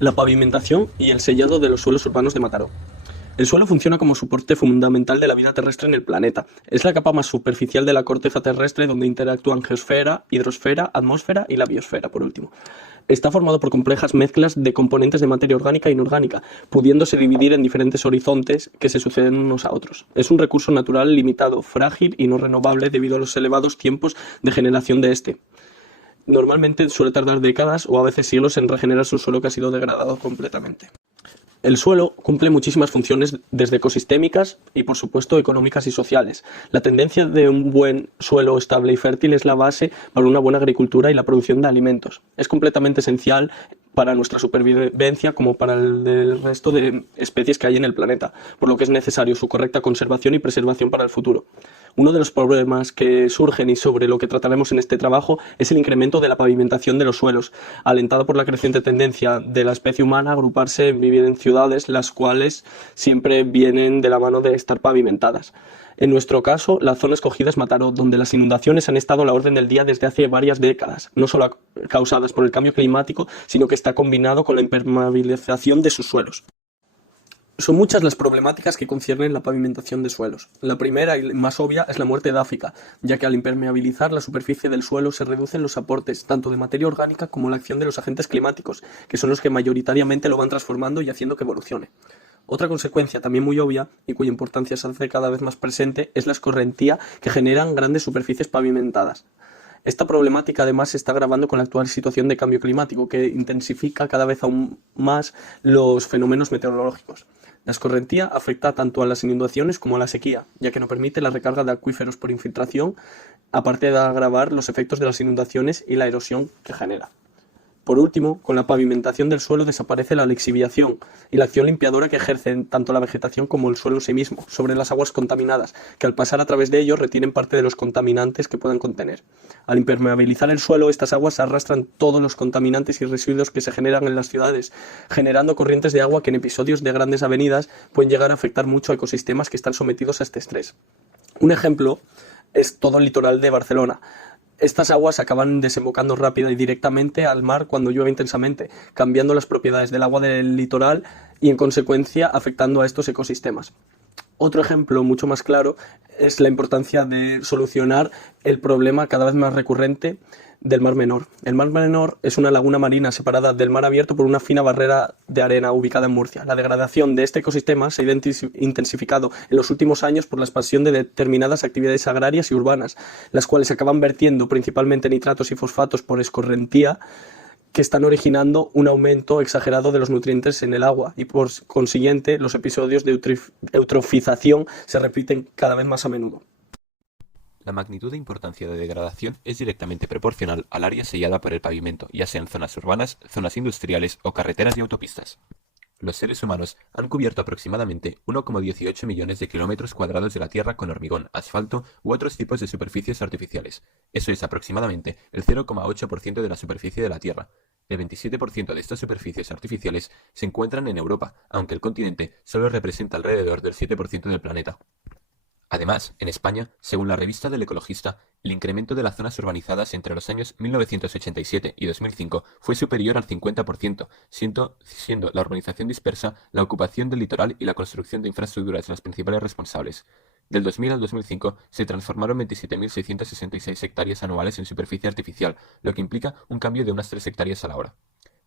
La pavimentación y el sellado de los suelos urbanos de Mataró. El suelo funciona como soporte fundamental de la vida terrestre en el planeta. Es la capa más superficial de la corteza terrestre donde interactúan geosfera, hidrosfera, atmósfera y la biosfera, por último. Está formado por complejas mezclas de componentes de materia orgánica e inorgánica, pudiéndose dividir en diferentes horizontes que se suceden unos a otros. Es un recurso natural limitado, frágil y no renovable debido a los elevados tiempos de generación de este. Normalmente suele tardar décadas o a veces siglos en regenerar su suelo que ha sido degradado completamente. El suelo cumple muchísimas funciones desde ecosistémicas y, por supuesto, económicas y sociales. La tendencia de un buen suelo estable y fértil es la base para una buena agricultura y la producción de alimentos. Es completamente esencial para nuestra supervivencia como para el del resto de especies que hay en el planeta, por lo que es necesario su correcta conservación y preservación para el futuro. Uno de los problemas que surgen y sobre lo que trataremos en este trabajo es el incremento de la pavimentación de los suelos, alentado por la creciente tendencia de la especie humana a agruparse en vivir en ciudades, las cuales siempre vienen de la mano de estar pavimentadas. En nuestro caso, la zona escogida es Mataró, donde las inundaciones han estado a la orden del día desde hace varias décadas, no solo causadas por el cambio climático, sino que está combinado con la impermeabilización de sus suelos. Son muchas las problemáticas que conciernen la pavimentación de suelos. La primera y más obvia es la muerte edáfica, ya que al impermeabilizar la superficie del suelo se reducen los aportes tanto de materia orgánica como la acción de los agentes climáticos, que son los que mayoritariamente lo van transformando y haciendo que evolucione. Otra consecuencia también muy obvia y cuya importancia se hace cada vez más presente es la escorrentía que generan grandes superficies pavimentadas. Esta problemática además se está agravando con la actual situación de cambio climático, que intensifica cada vez aún más los fenómenos meteorológicos. La escorrentía afecta tanto a las inundaciones como a la sequía, ya que no permite la recarga de acuíferos por infiltración, aparte de agravar los efectos de las inundaciones y la erosión que genera. Por último, con la pavimentación del suelo desaparece la lixiviación y la acción limpiadora que ejercen tanto la vegetación como el suelo en sí mismo sobre las aguas contaminadas, que al pasar a través de ellos retienen parte de los contaminantes que puedan contener. Al impermeabilizar el suelo, estas aguas arrastran todos los contaminantes y residuos que se generan en las ciudades, generando corrientes de agua que en episodios de grandes avenidas pueden llegar a afectar mucho a ecosistemas que están sometidos a este estrés. Un ejemplo es todo el litoral de Barcelona. Estas aguas acaban desembocando rápida y directamente al mar cuando llueve intensamente, cambiando las propiedades del agua del litoral y en consecuencia afectando a estos ecosistemas. Otro ejemplo mucho más claro es la importancia de solucionar el problema cada vez más recurrente del Mar Menor. El Mar Menor es una laguna marina separada del mar abierto por una fina barrera de arena ubicada en Murcia. La degradación de este ecosistema se ha intensificado en los últimos años por la expansión de determinadas actividades agrarias y urbanas, las cuales acaban vertiendo principalmente nitratos y fosfatos por escorrentía, que están originando un aumento exagerado de los nutrientes en el agua y por consiguiente los episodios de eutrofización se repiten cada vez más a menudo. La magnitud e importancia de degradación es directamente proporcional al área sellada por el pavimento, ya sean zonas urbanas, zonas industriales o carreteras y autopistas. Los seres humanos han cubierto aproximadamente 1,18 millones de kilómetros cuadrados de la Tierra con hormigón, asfalto u otros tipos de superficies artificiales. Eso es aproximadamente el 0,8% de la superficie de la Tierra. El 27% de estas superficies artificiales se encuentran en Europa, aunque el continente solo representa alrededor del 7% del planeta. Además, en España, según la revista del Ecologista, el incremento de las zonas urbanizadas entre los años 1987 y 2005 fue superior al 50%, siendo la urbanización dispersa, la ocupación del litoral y la construcción de infraestructuras las principales responsables. Del 2000 al 2005 se transformaron 27.666 hectáreas anuales en superficie artificial, lo que implica un cambio de unas 3 hectáreas a la hora.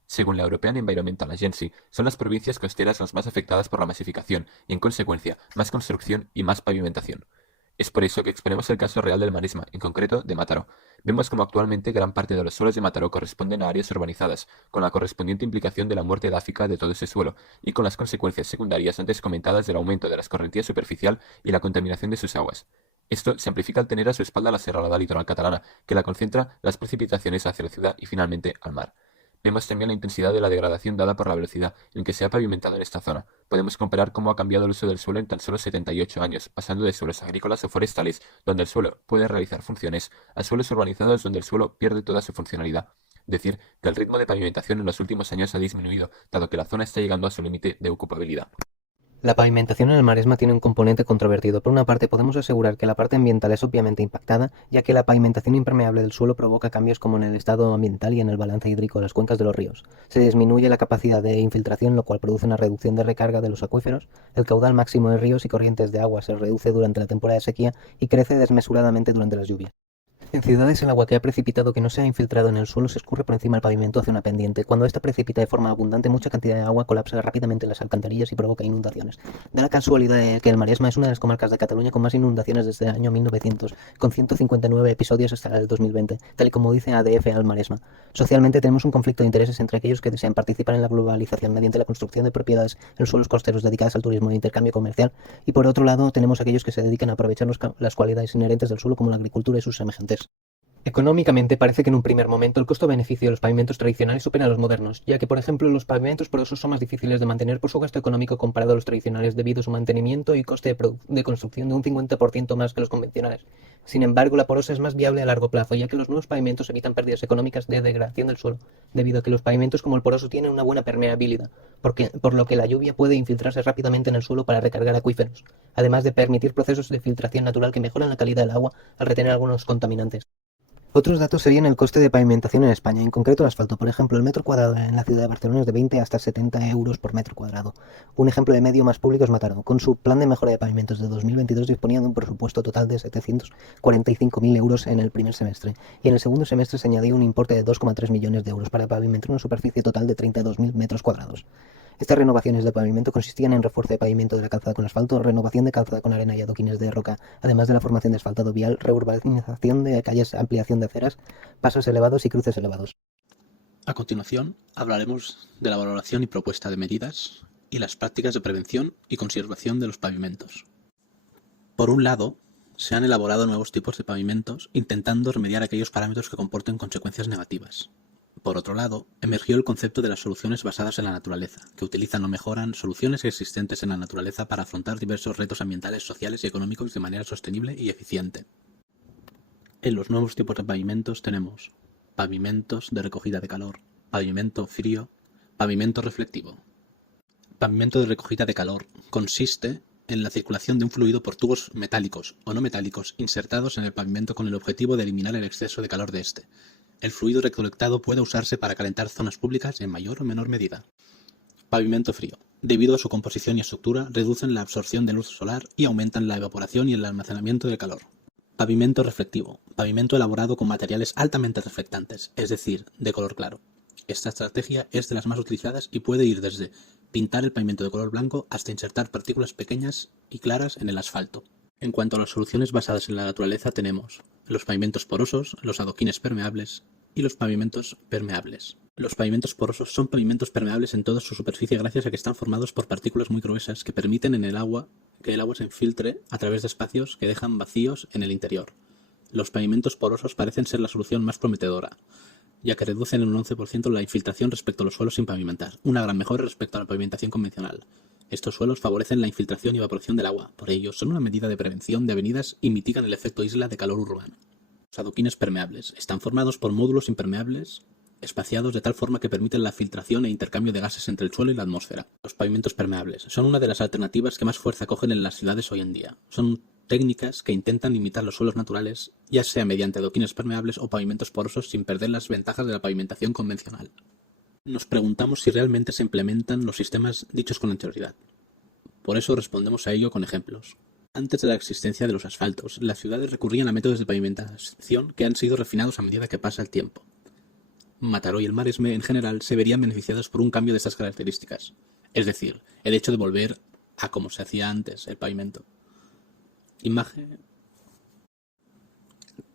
Según la European Environmental Agency, son las provincias costeras las más afectadas por la masificación y, en consecuencia, más construcción y más pavimentación. Es por eso que exponemos el caso real del Maresma, en concreto de Mataró. Vemos como actualmente gran parte de los suelos de Mataró corresponden a áreas urbanizadas, con la correspondiente implicación de la muerte edáfica de todo ese suelo, y con las consecuencias secundarias antes comentadas del aumento de la escorrentía superficial y la contaminación de sus aguas. Esto se amplifica al tener a su espalda la serralada litoral catalana, que la concentra las precipitaciones hacia la ciudad y finalmente al mar. Vemos también la intensidad de la degradación dada por la velocidad en que se ha pavimentado en esta zona. Podemos comparar cómo ha cambiado el uso del suelo en tan solo 78 años, pasando de suelos agrícolas o forestales, donde el suelo puede realizar funciones, a suelos urbanizados donde el suelo pierde toda su funcionalidad. Decir que el ritmo de pavimentación en los últimos años ha disminuido, dado que la zona está llegando a su límite de ocupabilidad. La pavimentación en el Maresma tiene un componente controvertido. Por una parte, podemos asegurar que la parte ambiental es obviamente impactada, ya que la pavimentación impermeable del suelo provoca cambios como en el estado ambiental y en el balance hídrico de las cuencas de los ríos. Se disminuye la capacidad de infiltración, lo cual produce una reducción de recarga de los acuíferos. El caudal máximo de ríos y corrientes de agua se reduce durante la temporada de sequía y crece desmesuradamente durante las lluvias. En ciudades, el agua que ha precipitado que no se ha infiltrado en el suelo se escurre por encima del pavimento hacia una pendiente. Cuando esta precipita de forma abundante, mucha cantidad de agua colapsa rápidamente en las alcantarillas y provoca inundaciones. Da la casualidad de que el Maresma es una de las comarcas de Cataluña con más inundaciones desde el año 1900, con 159 episodios hasta el 2020, tal y como dice ADF al Maresma. Socialmente tenemos un conflicto de intereses entre aquellos que desean participar en la globalización mediante la construcción de propiedades en suelos costeros dedicadas al turismo e intercambio comercial, y por otro lado tenemos aquellos que se dedican a aprovechar las cualidades inherentes del suelo como la agricultura y sus semejantes. Económicamente, parece que en un primer momento el costo-beneficio de los pavimentos tradicionales supera a los modernos, ya que, por ejemplo, los pavimentos porosos son más difíciles de mantener por su gasto económico comparado a los tradicionales debido a su mantenimiento y coste de construcción de un 50% más que los convencionales. Sin embargo, la porosa es más viable a largo plazo, ya que los nuevos pavimentos evitan pérdidas económicas de degradación del suelo, debido a que los pavimentos como el poroso tienen una buena permeabilidad, por lo que la lluvia puede infiltrarse rápidamente en el suelo para recargar acuíferos, además de permitir procesos de filtración natural que mejoran la calidad del agua al retener algunos contaminantes. Otros datos serían el coste de pavimentación en España, en concreto el asfalto. Por ejemplo, el metro cuadrado en la ciudad de Barcelona es de 20 hasta 70 euros por metro cuadrado. Un ejemplo de medio más público es Mataró. Con su plan de mejora de pavimentos de 2022 disponía de un presupuesto total de 745.000 euros en el primer semestre, y en el segundo semestre se añadió un importe de 2,3 millones de euros para pavimentar una superficie total de 32.000 metros cuadrados. Estas renovaciones de pavimento consistían en refuerzo de pavimento de la calzada con asfalto, renovación de calzada con arena y adoquines de roca, además de la formación de asfaltado vial, reurbanización de calles, ampliación de aceras, pasos elevados y cruces elevados. A continuación, hablaremos de la valoración y propuesta de medidas y las prácticas de prevención y conservación de los pavimentos. Por un lado, se han elaborado nuevos tipos de pavimentos intentando remediar aquellos parámetros que comporten consecuencias negativas. Por otro lado, emergió el concepto de las soluciones basadas en la naturaleza, que utilizan o mejoran soluciones existentes en la naturaleza para afrontar diversos retos ambientales, sociales y económicos de manera sostenible y eficiente. En los nuevos tipos de pavimentos tenemos pavimentos de recogida de calor, pavimento frío, pavimento reflectivo. Pavimento de recogida de calor consiste en la circulación de un fluido por tubos metálicos o no metálicos insertados en el pavimento con el objetivo de eliminar el exceso de calor de este. El fluido recolectado puede usarse para calentar zonas públicas en mayor o menor medida. Pavimento frío. Debido a su composición y estructura, reducen la absorción de luz solar y aumentan la evaporación y el almacenamiento de calor. Pavimento reflectivo. Pavimento elaborado con materiales altamente reflectantes, es decir, de color claro. Esta estrategia es de las más utilizadas y puede ir desde pintar el pavimento de color blanco hasta insertar partículas pequeñas y claras en el asfalto. En cuanto a las soluciones basadas en la naturaleza tenemos los pavimentos porosos, los adoquines permeables y los pavimentos permeables. Los pavimentos porosos son pavimentos permeables en toda su superficie gracias a que están formados por partículas muy gruesas que permiten que el agua se infiltre a través de espacios que dejan vacíos en el interior. Los pavimentos porosos parecen ser la solución más prometedora, ya que reducen en un 11% la infiltración respecto a los suelos sin pavimentar, una gran mejora respecto a la pavimentación convencional. Estos suelos favorecen la infiltración y evaporación del agua, por ello son una medida de prevención de avenidas y mitigan el efecto isla de calor urbano. Los adoquines permeables están formados por módulos impermeables espaciados de tal forma que permiten la filtración e intercambio de gases entre el suelo y la atmósfera. Los pavimentos permeables son una de las alternativas que más fuerza cogen en las ciudades hoy en día. Son técnicas que intentan imitar los suelos naturales, ya sea mediante adoquines permeables o pavimentos porosos sin perder las ventajas de la pavimentación convencional. Nos preguntamos si realmente se implementan los sistemas dichos con anterioridad. Por eso respondemos a ello con ejemplos. Antes de la existencia de los asfaltos, las ciudades recurrían a métodos de pavimentación que han sido refinados a medida que pasa el tiempo. Mataró y el Maresme en general se verían beneficiados por un cambio de estas características, es decir, el hecho de volver a como se hacía antes el pavimento.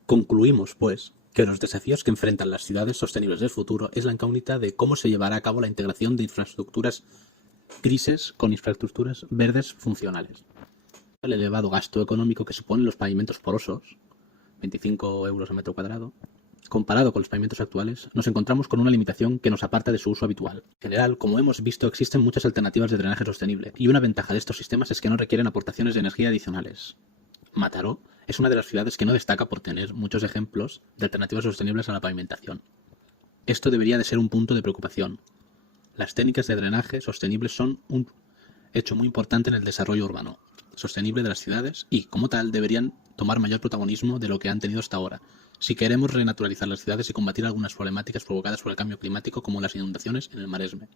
Concluimos, pues, que los desafíos que enfrentan las ciudades sostenibles del futuro es la incógnita de cómo se llevará a cabo la integración de infraestructuras grises con infraestructuras verdes funcionales. El elevado gasto económico que suponen los pavimentos porosos, 25 euros a metro cuadrado, comparado con los pavimentos actuales, nos encontramos con una limitación que nos aparta de su uso habitual. En general, como hemos visto, existen muchas alternativas de drenaje sostenible, y una ventaja de estos sistemas es que no requieren aportaciones de energía adicionales. Mataró es una de las ciudades que no destaca por tener muchos ejemplos de alternativas sostenibles a la pavimentación. Esto debería de ser un punto de preocupación. Las técnicas de drenaje sostenibles son hecho muy importante en el desarrollo urbano sostenible de las ciudades y, como tal, deberían tomar mayor protagonismo de lo que han tenido hasta ahora, si queremos renaturalizar las ciudades y combatir algunas problemáticas provocadas por el cambio climático como las inundaciones en el Maresme.